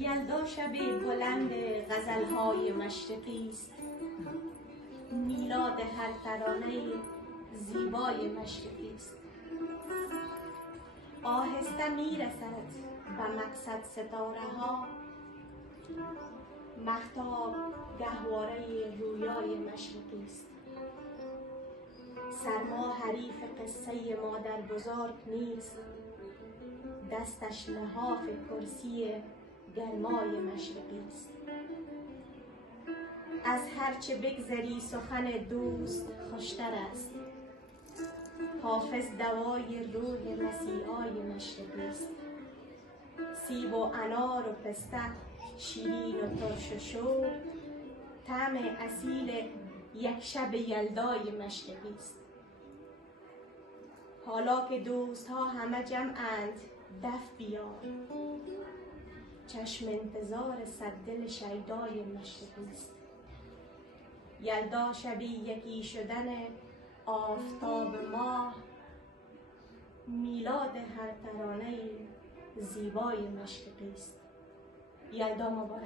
یلدا شب بلند غزلهای مشرقی است، میلاد هر ترانه زیبای مشرقی است. آهسته میرسد به مقصد ستاره ها، مهتاب گهواره رویای مشرقی است. سرما حریف قصه مادر بزرگ نیست، دستش لحاف کرسی گرمای مشرقی است. از هرچه بگذری سخن دوست خوشتر است، حافظ دوای روح مسیحای مشرقی است. سیب و انار و پسته شیرین و ترش و شور، طعم اصیل یک شب یلدای مشرقی است. حالا که دوست ها همه جمعند دف بیار، چشم انتظار صد دل شیدای مشرقی است. یلدا شبی یکی شدن آفتاب ماه، میلاد هر ترانه زیبای مشرقی است. یلدا مبارک.